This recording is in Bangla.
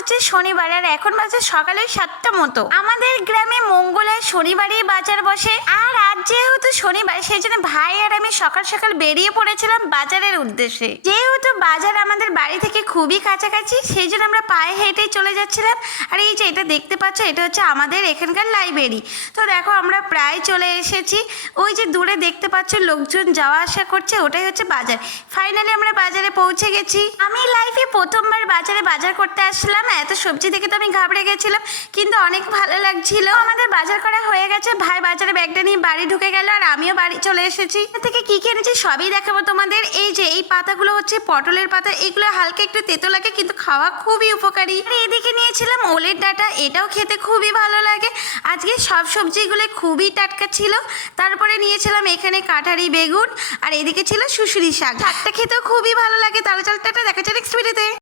হচ্ছে শনিবার আর এখন বাজে সকালে সাতটা মতো। আমাদের গ্রামে মঙ্গলায় শনিবারই বাজার বসে আর যেহেতু শনিবার সেই জন্য ভাই আর আমি সকাল সকাল বেরিয়ে পড়েছিলাম বাজারের উদ্দেশ্যে। যেহেতু বাজার আমাদের বাড়ি থেকে খুবই কাছাকাছি সেই জন্য আমরা পায়ে হেঁটেই চলে যাচ্ছিলাম। আর এই যে এটা দেখতে পাচ্ছ, এটা হচ্ছে আমাদের এখানকার লাইব্রেরি তো দেখো, আমরা প্রায় চলে এসেছি। ওই যে দূরে দেখতে পাচ্ছ, লোকজন যাওয়া আসা করছে, ওটাই হচ্ছে বাজার। ফাইনালি আমরা বাজারে পৌঁছে গেছি। আমি লাইফে প্রথমবার বাজারে বাজার করতে আসলাম। এত সবজি দেখে তো আমি ঘাবড়ে গেছিলাম, কিন্তু অনেক ভালো লাগছিল। আমাদের বাজার করা হয়ে গেছে। ভাই বাজারে ব্যাগটা নিয়ে বাড়ি ঢুকে গেল আর আমিও বাড়ি চলে এসেছি। থেকে কি কিনেছি সবই দেখাবো তোমাদের। এই যে, এই পাতাগুলো হচ্ছে পটলের পাতা। এগুলো হালকা একটু তেতো লাগে, কিন্তু খাওয়া খুবই উপকারী। আর এদিকে নিয়েছিলাম ওলের ডাটা। এটাও খেতে খুবই ভালো লাগে। আজকে সব সবজিগুলো খুবই টাটকা ছিল। তারপরে নিয়েছিলাম এখানে কাঠারি বেগুন। আর এদিকে ছিল শুশুরি শাক। শাকটা খেতেও খুবই ভালো লাগে। তাহলে চল টাটা, দেখা যাচ্ছে নেক্সট ভিডিওতে